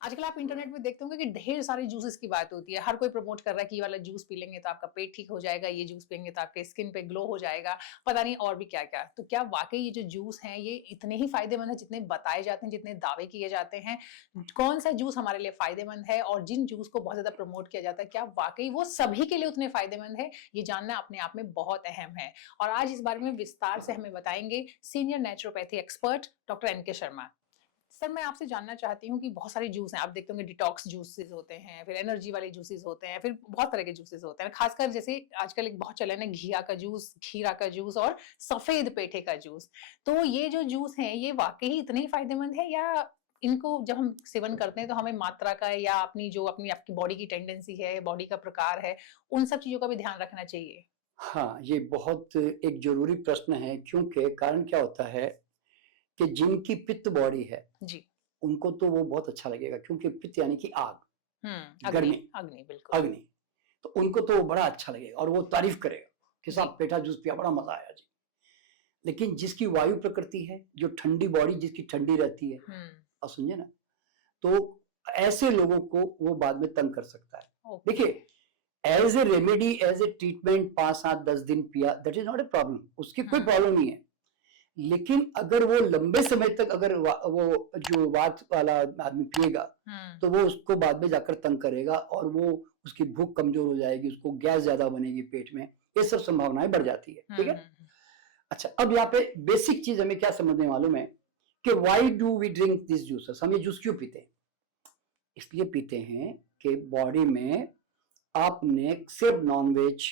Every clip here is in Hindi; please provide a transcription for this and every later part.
आजकल आप इंटरनेट में देखते होंगे कि ढेर सारे जूसेस की बात होती है। हर कोई प्रमोट कर रहा है कि ये वाला जूस पी लेंगे तो आपका पेट ठीक हो जाएगा, ये जूस पिएँगे तो आपके स्किन पे ग्लो हो जाएगा, पता नहीं और भी क्या-क्या। तो क्या वाक़ई ये जो जूस हैं ये इतने ही फ़ायदेमंद हैं जितने बताए जाते हैं, जितने दावे किए जाते हैं? कौन-सा जूस हमारे लिए फ़ायदेमंद है और जिन जूस को बहुत ज़्यादा प्रमोट किया जाता है, क्या वाक़ई वो सभी के लिए उतने फ़ायदेमंद है? ये जानना अपने आप में बहुत अहम है। और आज इस बारे में विस्तार से हमें बताएँगे senior naturopathy expert doctor N K Sharma. Sir, मैं आपसे जानना चाहती हूँ कि बहुत सारे जूस हैं, आप देखते होंगे डिटॉक्स जूसेस होते हैं, फिर एनर्जी वाले जूसेस होते हैं, फिर बहुत तरह के जूसेस होते हैं। खासकर जैसे आजकल एक बहुत चलन है घिया का जूस, खीरा का जूस और सफ़ेद पेठे का जूस। तो ये जो जूस हैं, ये वाक़ई ही इतने ही फ़ायदेमंद हैं या इनको जब हम सेवन करते हैं तो हमें मात्रा का या अपनी आपकी बॉडी की टेंडेंसी है, बॉडी का प्रकार है, उन सब चीज़ों का भी ध्यान रखना चाहिए? हाँ, ये बहुत एक ज़रूरी प्रश्न है क्योंकि कारण क्या होता है कि जिनकी पित्त बॉडी है, जी। उनको तो वो बहुत अच्छा लगेगा क्योंकि पित्त यानी कि आग, अग्नि, गर्मी, अग्नि बिल्कुल। अग्नि। तो उनको तो वो बड़ा अच्छा लगेगा और वो तारीफ़ करेगा कि जी। साहब पेठा जूस पिया, बड़ा मज़ा आया जी। लेकिन जिसकी वायु प्रकृति है, जो ठंडी बॉडी जिसकी ठंडी रहती है, हुँ, आप समझे ना? तो ऐसे लोगों को वो बाद में तंग कर सकता है। ओके। देखिए, as a remedy, as a treatment 5, 7, 10 दिन पिया, that is not a problem, उसकी कोई हुँ, प्रॉब्लम नहीं है। लेकिन अगर वो लंबे समय तक अगर वो जो वात वाला आदमी पिएगा, हुँ, तो वो उसको बाद में जाकर तंग करेगा और वो उसकी भूख कमजोर हो जाएगी, उसको गैस ज्यादा बनेगी पेट में, ये सब संभावनाएं बढ़ जाती है। हुँ, ठीक है। हुँ, हुँ। अच्छा, अब यहाँ पे बेसिक चीज हमें क्या समझने मालूम है कि why do we drink this juices, हम ये जूस क्यों पीते हैं? इसलिए पीते हैं कि बॉडी में आपने सिर्फ नॉनवेज,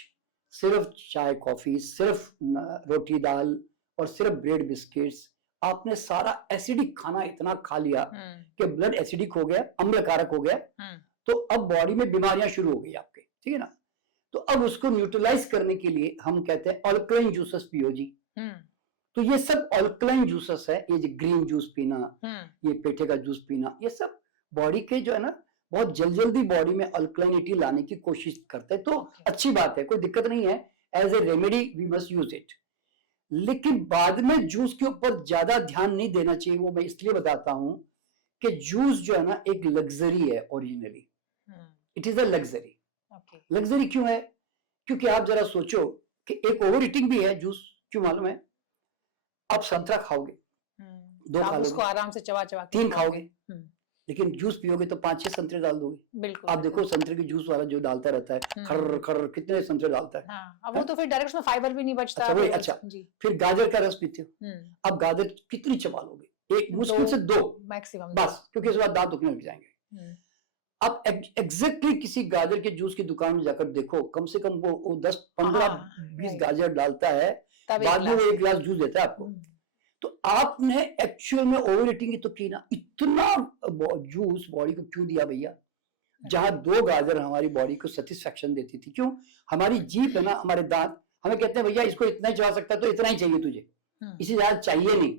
सिर्फ चाय कॉफी, सिर्फ रोटी दाल और सिर्फ ब्रेड बिस्किट्स, आपने सारा एसिडिक खाना इतना खा लिया हुँ, कि ब्लड एसिडिक हो गया, अम्लकारक हो गया। हुँ, तो अब बॉडी में बीमारियां शुरू हो गई आपके, ठीक है ना? तो अब उसको न्यूट्रलाइज करने के लिए हम कहते हैं अल्कलाइन जूसेस पियो जी। हुँ, तो ये सब अल्कलाइन जूसेस है, ये जो ग्रीन जूस पीना, हुँ, ये पेठे का जूस पीना, ये सब बॉडी के जो है ना, बहुत जल्दी जल्दी बॉडी में अल्कलाइनिटी लाने की कोशिश करते हैं। तो ओके। अच्छी बात है, कोई दिक्कत नहीं है। As a remedy we must use it. लेकिन बाद में जूस के ऊपर ज्यादा ध्यान नहीं देना चाहिए। वो मैं इसलिए बताता हूं कि जूस जो है ना एक लग्जरी है originally. Hmm, it is a luxury. Okay. Luxury क्यों है? क्योंकि आप जरा सोचो कि एक ओवर ईटिंग भी है जूस। क्यों मालूम है? आप संतरा खाओगे, हुँ, दो आप खा उसको लोगे, आराम से चबा-चबा के तीन खाओगे। खाओगे, हुँ, लेकिन जूस पियोगे तो 5-6 संतरे डाल दोगे। बिल्कुल, आप देखो बिल्कुल। संतरे के जूस वाला जो डालता रहता है, हुँ, खर्र खर्र कितने संतरे डालता हाँ, अब है? वो तो फिर डायरेक्ट उसमें फाइबर भी नहीं बचता अच्छा वही, फिर वो अच्छा। जी। फिर गाजर का रस पीते हो। हुँ, अब गाजर कितनी चबा लोगे? एक 2 मुश्किल से 2, मैक्सिमम 2। बस, क्योंकि उसके बाद दांत दुखने लग जाएंगे। हुँ, अब एग्जैक्टली किसी गाजर के जूस की दुकान में जाकर देखो, कम से कम वो 10, 15, हाँ, 20 राइट, गाजर डालता है, तब 1 बाद में वो ग्लास। 1 गिलास जूस देता है आपको। हुँ, तो आपने एक्चुअल में ओवर ईटिंग ही तो की ना, इतना जूस बॉडी को क्यों दिया भैया? जहां एग्री। 2 गाजर हमारी बॉडी को सेटिस्फेक्शन देती थी। क्यों? हमारी जीभ है ना, हमारे दांत हमें कहते हैं भैया इसको इतना ही चबा सकता है तो इतना ही चाहिए तुझे, हुँ, इससे ज्यादा चाहिए नहीं।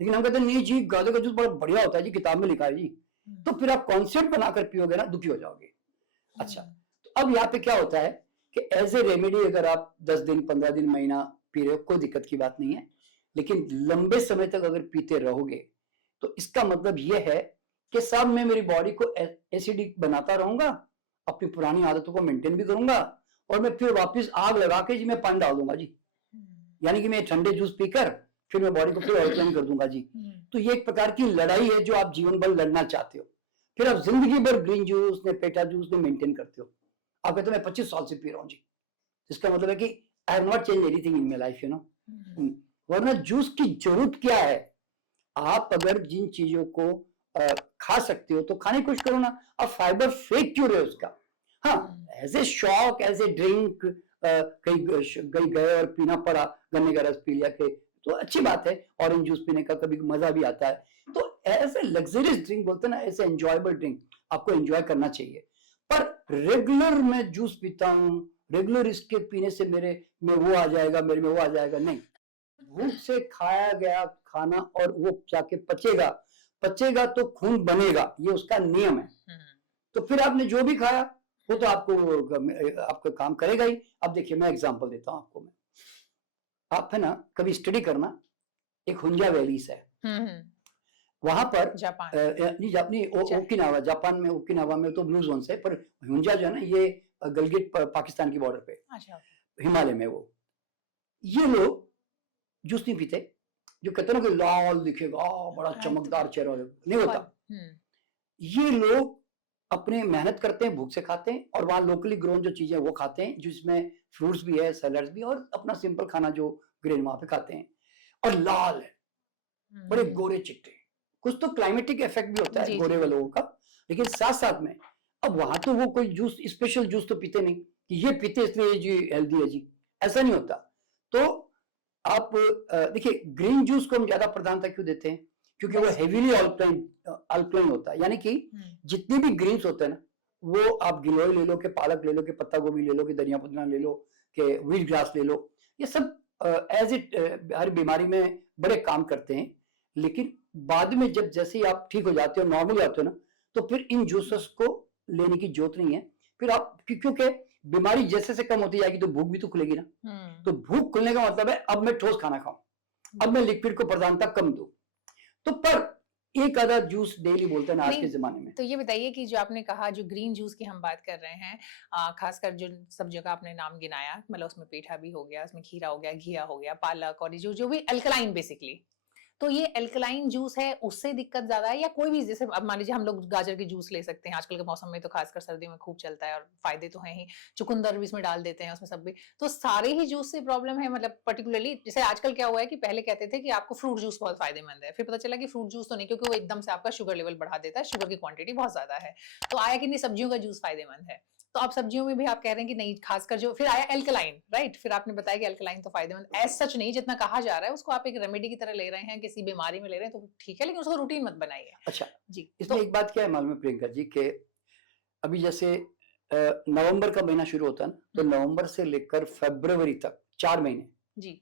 लेकिन हम कहते हैं नहीं जी, गाजर का जूस बड़ा बढ़िया होता है जी, किताब में लिखा है जी। हुँ, तो फिर आप कॉन्सेप्ट बनाकर पियोगे ना, दुखी हो जाओगे। अच्छा, हुँ, तो अब यहाँ पे क्या होता है कि एज ए रेमेडी अगर आप 10 दिन, 15 दिन, महीना पी रहे हो, कोई दिक्कत की बात नहीं है। लेकिन लंबे समय तक अगर पीते रहोगे तो इसका मतलब यह है कि साहब मैं मेरी बॉडी को एसिडिक बनाता रहूंगा, अपनी पुरानी आदतों को मेंटेन भी करूंगा और मैं फिर वापस आग लगा के जी मैं पानी डाल दूंगा जी। हुँ, यानी कि मैं ठंडे जूस पीकर फिर मैं बॉडी को फिर अल्कलाइन कर दूंगा जी। हुँ, तो ये एक प्रकार की लड़ाई है जो आप जीवन भर लड़ना चाहते हो। फिर आप जिंदगी भर ग्रीन जूस ने, पेटा जूस ने मेंटेन करते हो। आप कहते हो मैं 25 साल से पी रहा हूँ जी। इसका मतलब है कि I have not change anything in my life, you know. हुँ, वरना जूस की जरूरत क्या है? आप अगर जिन चीजों को खा सकते हो तो खाने की कोशिश करो ना। आप फाइबर फेंक क्यों रहे हो उसका? हाँ, हुँ, as a shock, as a drink, कहीं कहीं गए और पीना पड़ा, गन्ने का रस पी लिया के, तो अच्छी बात है। ऑरेंज जूस पीने का कभी मजा भी आता है। तो एज ए लग्जरियस ड्रिंक बोलते हैं ना, एज ए एंजॉयबल ड्रिंक आपको एंजॉय करना चाहिए। पर रेगुलर मैं जूस पीता हूँ, रेगुलर इसके पीने से मेरे में वो आ जाएगा, मेरे में वो आ जाएगा, नहीं। भूख से खाया गया खाना और वो जाके पचेगा, पचेगा तो खून बनेगा, ये उसका नियम है। हुँ, तो फिर आपने जो भी खाया वो तो आपको आपका काम करेगा ही। अब देखिए मैं एग्जांपल देता हूं आपको। मैं, आप है ना कभी स्टडी करना, एक हुंजा वैली है। हुँ, हुँ, वहां पर जापान। नहीं जापानी अच्छा। ओकिनावा, जापान में ओकिनावा में तो ब्लू जोन से, पर हुंजा जो है ना ये गलगित पाकिस्तान की बॉर्डर पे, अच्छा। हिमालय में वो, ये लोग जूस नहीं पीते। जो कहते हैं ना कि लाल दिखेगा बड़ा हाँ, चमकदार चेहरा, नहीं होता। हम्म। ये लोग अपने मेहनत करते हैं, भूख से खाते हैं, और वहाँ लोकली ग्रोन जो चीजें वो खाते हैं, जिसमें फ्रूट्स भी है, सैलड्स भी, और अपना सिंपल खाना जो ग्रेन वहां पे खाते हैं, और लाल है, बड़े गोरे चिट्टे। कुछ तो क्लाइमेटिक इफेक्ट भी होता है जी, गोरे जी। वाले लोगों का, लेकिन साथ साथ में अब वहां तो वो कोई जूस, स्पेशल जूस तो पीते नहीं कि ये पीते इसलिए ये जी हेल्दी है जी, ऐसा नहीं होता। तो आप देखिए, ग्रीन जूस को हम ज्यादा प्रधानता क्यों देते हैं? क्योंकि वो Best. हेवीली अल्कलाइन होता है, यानी कि जितनी भी ग्रीन्स होते हैं ना, वो आप गिलोय ले लो, के पालक ले लो, के पत्ता गोभी ले लो, के धनिया पुदीना ले लो, के व्हीट ग्रास ले लो, ये सब एज इट हर बीमारी में बड़े काम करते हैं। लेकिन बाद में जब जैसे ही आप ठीक हो जाते हो, नॉर्मल हो जाते हो ना, तो फिर इन जूसेस को लेने की जरूरत नहीं है। फिर आप क्योंकि बीमारी जैसे से कम होती जाएगी तो भूख भी तो खुलेगी ना। तो भूख खुलने का मतलब है अब मैं ठोस खाना खाऊं, अब मैं लिक्विड को प्रधानता कम दूं। तो पर एक आधा जूस डेली बोलते हैं ना आज के जमाने में। तो ये बताइए कि जो आपने कहा, जो ग्रीन जूस की हम बात कर रहे हैं, खासकर जो सब जगह आपने नाम गिनाया, मतलब उसमें पेठा भी हो गया, उसमें खीरा हो गया, घिया हो गया, पालक, और जो जो भी अल्कलाइन बेसिकली, तो ये अल्कलाइन जूस है, उससे दिक्कत ज्यादा है, या कोई भी, जैसे अब मान लीजिए हम लोग गाजर के जूस ले सकते हैं, आजकल के मौसम में तो खासकर सर्दियों में खूब चलता है, और फायदे तो हैं ही, चुकंदर भी इसमें डाल देते हैं, उसमें सब भी, तो सारे ही जूस से प्रॉब्लम है? मतलब पर्टिकुलरली जैसे आजकल क्या हुआ है कि पहले कहते थे कि आपको फ्रूट जूस बहुत फायदेमंद है, फिर पता चला कि फ्रूट जूस तो नहीं, क्योंकि वो एकदम से आपका शुगर लेवल बढ़ा देता है, शुगर की क्वांटिटी बहुत ज्यादा है। तो आया कि नहीं, सब्जियों का जूस फायदेमंद है, तो आप सब्जियों में भी आप कह रहे हैं कि नहीं, खासकर जो फिर आया एल्कलाइन, राइट, फिर आपने बताया कि एल्कलाइन तो फायदेमंद एज सच नहीं, जितना कहा जा रहा है उसको आप एक रेमेडी की तरह ले रहे हैं, किसी बीमारी में ले रहे हैं तो ठीक है, लेकिन उसको रूटीन मत बनाइए। अच्छा जी, इसमें तो एक बात क्या है मालूम है प्रियंका जी, के अभी जैसे नवंबर का महीना शुरू होता है ना, तो नवंबर से लेकर फरवरी तक 4 महीने जी,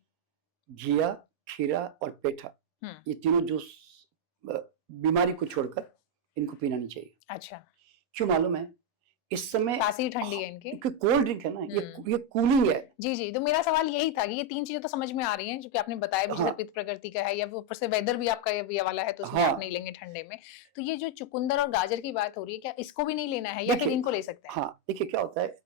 घिया, खीरा और पेठा, ये तीनों जूस बीमारी को छोड़कर इनको पीना नहीं चाहिए। अच्छा, क्यों मालूम है? इस समय तासीर ठंडी है इनकी। कोल्ड ड्रिंक है ना, ये कूलिंग है। जी, जी, तो मेरा सवाल यही था कि ये 3 चीजें तो समझ में आ रही हैं, जो कि आपने बताया भी, जैसे पित्त प्रकृति का है, या वो ऊपर से वेदर भी आपका ये वाला है, तो उसमें आप नहीं लेंगे ठंडे में। तो ये जो चुकंदर और गाजर की बात हो रही है, क्या इसको भी नहीं लेना है, या फिर इनको ले सकते हैं? हाँ, देखिए क्या होता है,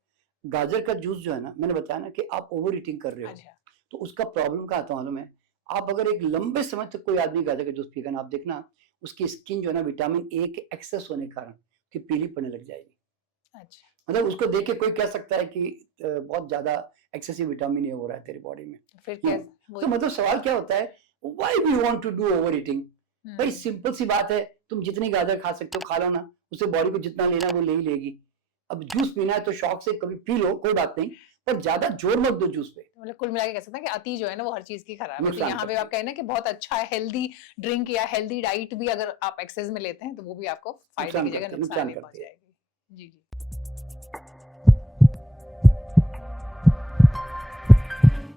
गाजर का जूस जो है ना, मैंने बताया ना कि आप ओवर ईटिंग कर रहे हो। अच्छा। तो उसका प्रॉब्लम क्या आता मालूम है? आप अगर एक लंबे समय तक कोई आदमी गाजर का जूस पीएगा ना, आप देखना उसकी स्किन जो है ना, विटामिन ए के एक्सेस होने के कारण उसकी पीली पड़ने लग जाएगी। अच्छा। मतलब उसको देख के कोई कह सकता है कि बहुत ज्यादा एक्सेसिव विटामिन ए हो रहा है तेरी बॉडी में। फिर क्या? तो मतलब सवाल क्या होता है, why we want to do over eating? भाई सिंपल सी बात है, तुम जितनी गाजर खा सकते हो खा लो ना, उससे बॉडी को जितना लेना वो ले ही लेगी। अब जूस पीना है तो शौक से कभी पी लो, कोई बात नहीं, पर ज्यादा जोर मत दो जूस पे। मतलब कुल मिला के कह सकते हैं कि अति जो है ना वो हर चीज की खराब है। नुकसान यहाँ पे आप कहें ना कि बहुत अच्छा है, हेल्दी ड्रिंक या हेल्दी डाइट भी अगर आप एक्सेस में लेते हैं तो वो भी आपको फायदे की जगह नुकसान ही पहुंचाएगी। जी, जी।